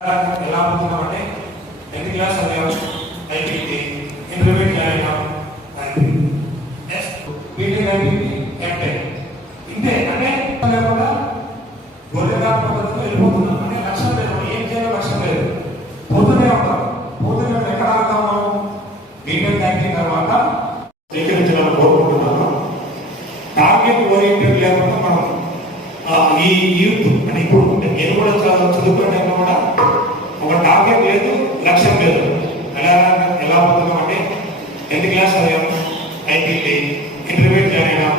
ఎలా అవుతున్నామంటే tenth class చదివాం అయిపోయింది ఇంటర్మీడియట్ జాయిన్ అయ్యాం బీటెక్ అయిపోయింది ఎంటెక్ ఇంతే అంటే లేకుండా గొర్రెగా పద్ధతిలో వెళ్ళిపోతున్నాం. అంటే లక్ష్యం లేదు ఏం చేయాలో లక్ష్యం లేదు. పోతూనే ఉంటాం. పోతూనే ఉంటాం. ఎక్కడ ఆగుతాము బీటెక్ అయిపోయిన తర్వాత స్వీకరించాలని కోరుకుంటున్నాను. టార్గెట్ ఓరియంటెడ్ లేకుండా మనం ఈ యూత్ అని ఇప్పుడు నేను కూడా చ- చదువుకునే టైంలో కూడా ఒక టార్గెట్ లేదు లక్ష్యం లేదు. ఎలా ఎలా పొందుతాం అంటే టెన్త్ క్లాస్ చదివాం అయిపోయింది ఇంటర్మీడియట్ జాయిన్ అయినా.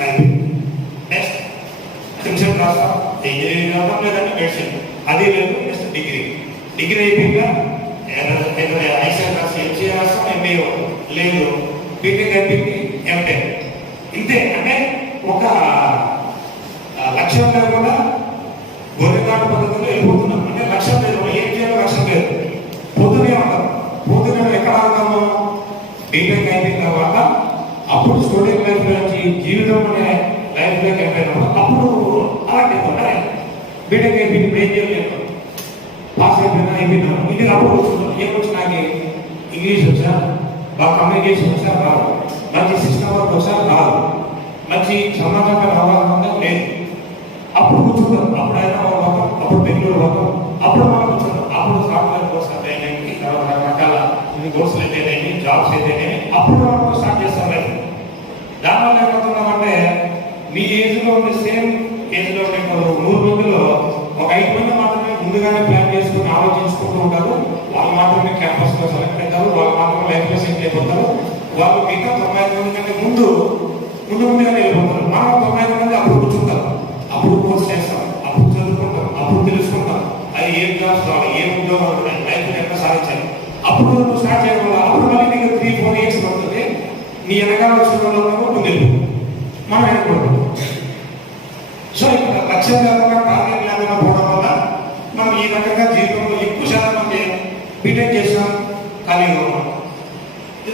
అయిపోయింది నెక్స్ట్ ట్యూషన్ క్లాస్ ఇంజనీరింగ్ రాస్తాం లేదంటే మెడిసిన్ అది లేదు నెక్స్ట్ డిగ్రీ డిగ్రీ అయిపోయిందా ఐసీఆర్ క్లాస్ ఎంసీఆర్ రాస్తాం ఎంబీఓ లేదు. బీటెక్ అయిపోయింది ఎంటెక్ ఇంతే. అంటే ఒక లక్ష్యం లేకుండా గొర్రెకాటు పద్ధతిలో వెళ్ళిపోతున్నాం అంటే లక్ష్యం లేదు మనం ఏం చేయాలో లక్ష్యం లేదు పోతూనే ఉంటాం పోతూనే ఎక్కడ ఆగుతాము బీటెక్ అయిన తర్వాత అప్పుడు స్టూడెంట్ లైఫ్ నుంచి జీవితం అనే లైఫ్లో వెళ్ళిపోయినప్పుడు అప్పుడు అలాంటి ఉంటాయి బీటెక్ అయిపోయింది ఇప్పుడు ఏం చేయలేదు పాస్ అయిపోయినా అయిపోయినా ఇది అప్పుడు వస్తున్నాం ఏమొచ్చు నాకు ఇంగ్లీష్ వచ్చా బాగా కమ్యూనికేషన్ వచ్చా రాదు మంచి సిస్టమ్ వర్క్ వచ్చా రాదు మంచి సమాజంగా రావాలన్నా లేదు అప్పుడు కూర్చుంటాం అప్పుడు హైదరాబాద్ పోతాం అప్పుడు బెంగళూరు పోతాం అప్పుడు మనం కూర్చుంటాం అప్పుడు సాఫ్ట్వేర్ కోర్స్ అయితేనేమి రకరకాల కోర్సులు అయితే జాబ్స్ అప్పుడు మనం స్టార్ట్ చేస్తాం లైఫ్ దానివల్ల ఏమవుతున్నామంటే మీ ఏజ్లో ఉండే సేమ్ ఏజ్లో ఉండే కొందరు నూరు ఒక ఐదు మంది మాత్రమే ముందుగానే ప్లాన్ చేసుకుని ఆలోచించుకుంటూ ఉంటారు. వాళ్ళు మాత్రమే క్యాంపస్లో సెలెక్ట్ అవుతారు. వాళ్ళు మాత్రమే లైఫ్లో అయిపోతారు. వాళ్ళు మిగతా తొంభై ఐదు మంది కంటే ముందు ముందు ముందుగానే వెళ్ళిపోతారు. మనం తొంభై ఐదు మంది అప్పుడు కూర్చుంటాం. అప్పుడు కోర్స్ చేస్తాం. అప్పుడు చదువుకుంటాం. అప్పుడు తెలుసుకుంటాం. అది ఏం జాబ్స్ కావాలి ఏం ఉద్యోగం లైఫ్ ఎక్కడ సాధించాలి? అప్పుడు నువ్వు స్టార్ట్ చేయడం వల్ల అప్పుడు మళ్ళీ నీకు త్రీ ఫోర్ ఇయర్స్ పడుతుంది. నీ వెనకాల వచ్చిన వాళ్ళు ముందు వెళ్ళిపో మనం వెనకపోతాం సో ఇక్కడ లక్ష్యం లేకుండా టార్గెట్ లేకుండా పోవడం వల్ల మనం ఈ రకంగా జీవితంలో ఎక్కువ శాతం మంది బీటెక్ చేసినాం ఖాళీగా ఉన్నాం.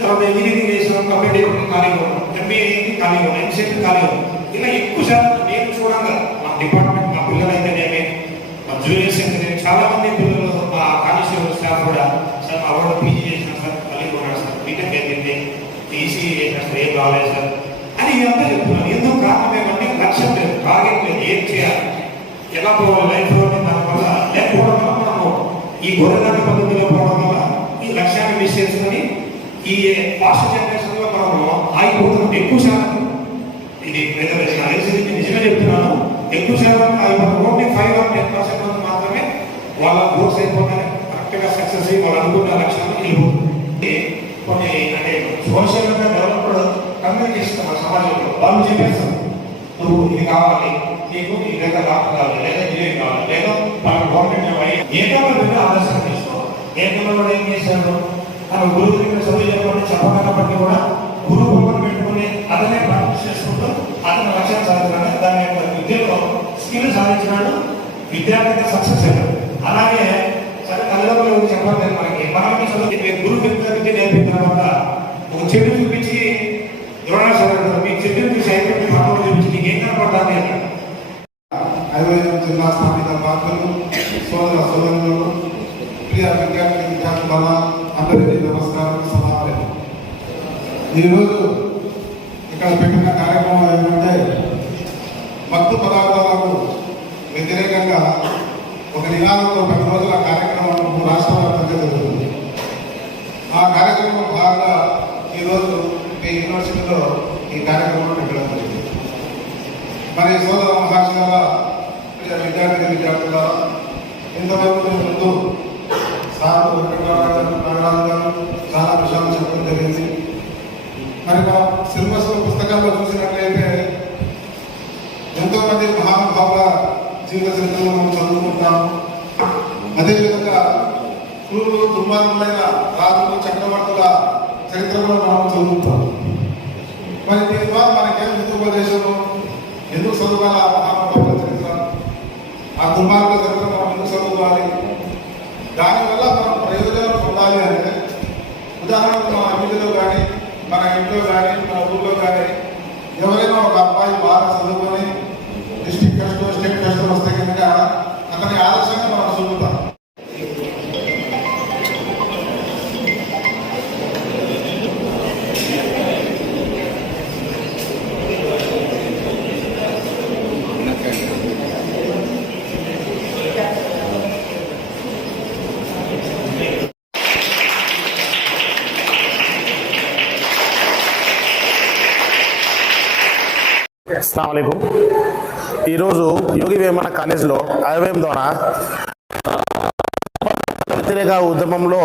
తర్వాత ఇంజనీరింగ్ చేసినాం కంప్లీట్ ఖాళీగా ఉన్నాం. ఎంబీఏ ఖాళీగా ఉన్నాం. ఎంసెట్ ఖాళీగా ఉన్నాం. ఇలా ఎక్కువ శాతం నేను చూడంగా రాలేదు. సార్ ఏం కాలేదు సార్ అని ఇదంతా చెప్తున్నాను ఎందుకు కారణం ఏమంటే లక్ష్యం లేదు టార్గెట్ లేదు ఏం చేయాలి? ఎలా పోవాలి లైఫ్లో దానివల్ల లేకపోవడం వల్ల మనము ఈ గొర్రెదాటి పద్ధతిలో పోవడం వల్ల ఈ లక్ష్యాన్ని మిస్ చేసుకొని ఈ ఫాస్ట్ జనరేషన్లో మనము ఆగిపోతున్నాం. ఎక్కువ శాతం. ఇది రిజర్వేషన్ నిజమే చెప్తున్నాను. ఎక్కువ శాతం ఆగిపోతున్నాం. Only five or ten percent మంది మాత్రమే వాళ్ళ గోల్స్ అయిపోతారు కరెక్ట్గా సక్సెస్ అయ్యి వాళ్ళు అనుకున్న లక్ష్యాన్ని వెళ్ళిపోతుంది కొన్ని అంటే సోషల్గా డెవలప్డ్ సమాజంలో వాళ్ళు చెప్పేస్తారు నువ్వు ఇది కావాలి నీకు ఈ లేదా డాక్టర్ కావాలి లేదా ఇంజనీర్ కావాలి లేదా మన గవర్నమెంట్ జాబ్ అయ్యి ఏకంగా వెళ్ళి ఆదర్శం తీసుకో ఏకంగా ఏం చేశారు తన గురువు దగ్గర చదువు చెప్పండి చెప్పకపోతే కూడా గురువు బొమ్మను పెట్టుకుని అతనే ప్రాక్టీస్ చేసుకుంటూ అతను లక్ష్యం సాధించాడు దాని యొక్క విద్యలో స్కిల్ సాధించినాడు. విద్యార్థిగా సక్సెస్ అయ్యాడు. అలాగే సరే తల్లిదండ్రులు ఎవరు చెప్పలేదు మనకి. మనకి చదువు గురువు విద్య నేర్పిన తర్వాత ఒక చెడు జిల్లా స్థానిక బాధ్యులు సోదర సోదరులను ప్రియ విద్యార్థి విద్యార్థుల అందరికీ నమస్కారం సమావేశం ఈరోజు ఇక్కడ పెట్టిన కార్యక్రమం ఏంటంటే మత్తు పదార్థాలకు వ్యతిరేకంగా ఒక నినాదంతో పది రోజుల కార్యక్రమం రాష్ట్ర వ్యాప్తంగా జరుగుతుంది. ఆ కార్యక్రమం భాగంగా ఈరోజు మీ యూనివర్సిటీలో ఈ కార్యక్రమం పెట్టడం జరిగింది. మరి సోదర మహాశయాల విద్యార్థి విద్యార్థుల ఇంతవరకు ముందు సార్ వెంకటరావు గారు చాలా విషయాలు చెప్పడం జరిగింది. మరి మా సిలబస్ పుస్తకాల్లో చూసినట్లయితే ఎంతో మంది మహానుభావుల జీవిత చరిత్రలో మనం చదువుకుంటాము. అదేవిధంగా క్రూరులు దుర్మార్గులైన రాజులు చక్రవర్తుల చరిత్రలో మనం చదువుతాం మరి దీని ద్వారా మనకేం హితోపదేశము ఎందుకు చదవాలి ఆ ఆ దుర్మార్గ అస్సలం ఈరోజు యోగి వేమన కాలేజ్లో ఐవైఎం ద్వారా వ్యతిరేక ఉద్యమంలో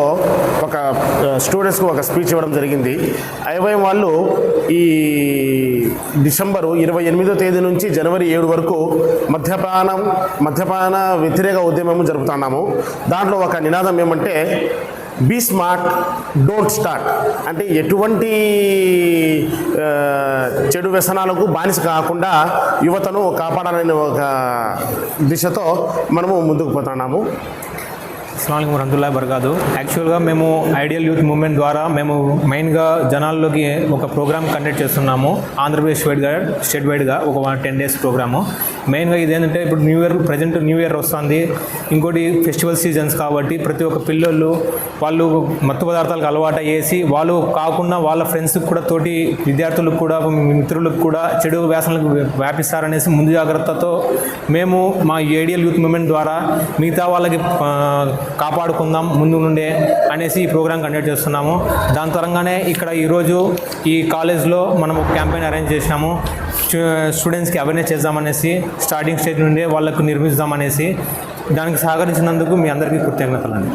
ఒక స్టూడెంట్స్కు ఒక స్పీచ్ ఇవ్వడం జరిగింది. ఐవైఎం వాళ్ళు ఈ డిసెంబరు ఇరవై ఎనిమిదో తేదీ నుంచి జనవరి ఏడు వరకు మద్యపానం మద్యపాన వ్యతిరేక ఉద్యమం జరుపుతున్నాము. దాంట్లో ఒక నినాదం ఏమంటే బీ స్మార్ట్ డోంట్ స్టార్ట్. అంటే ఎటువంటి చెడు వ్యసనాలకు బానిస కాకుండా యువతను కాపాడాలనే ఒక దిశతో మనము ముందుకు పోతున్నాము. అస్సలం వరహతుల్లా బర్కాదు యాక్చువల్గా మేము ఐడియల్ యూత్ మూవ్మెంట్ ద్వారా మేము మెయిన్గా జనాల్లోకి ఒక ప్రోగ్రామ్ కండక్ట్ చేస్తున్నాము. ఆంధ్రప్రదేశ్ వైడ్గా స్టేట్ వైడ్గా ఒక టెన్ డేస్ ప్రోగ్రాము మెయిన్గా ఇదేంటంటే ఇప్పుడు new year present new year వస్తుంది. ఇంకోటి ఫెస్టివల్ సీజన్స్ కాబట్టి ప్రతి ఒక్క పిల్లలు వాళ్ళు మత్తు పదార్థాలకు అలవాటు అయ్యేసి వాళ్ళు కాకుండా వాళ్ళ ఫ్రెండ్స్కి కూడా తోటి విద్యార్థులకు కూడా మిత్రులకు కూడా చెడు వ్యాసనలకు వ్యాపిస్తారనేసి ముందు జాగ్రత్తతో మేము మా ఏడియల్ యూత్ మూవ్మెంట్ ద్వారా మిగతా వాళ్ళకి కాపాడుకుందాం ముందు నుండే అనేసి ఈ ప్రోగ్రామ్ కండక్ట్ చేస్తున్నాము. దాని తరంగానే ఇక్కడ ఈరోజు ఈ కాలేజ్లో మనం ఒక క్యాంపెయిన్ అరేంజ్ చేసినాము స్టూడెంట్స్కి అవేర్నెస్ చేద్దామనేసి స్టార్టింగ్ స్టేజ్ నుండే వాళ్ళకు నిర్మిస్తామనేసి దానికి సహకరించినందుకు మీ అందరికీ కృతజ్ఞతలు అండి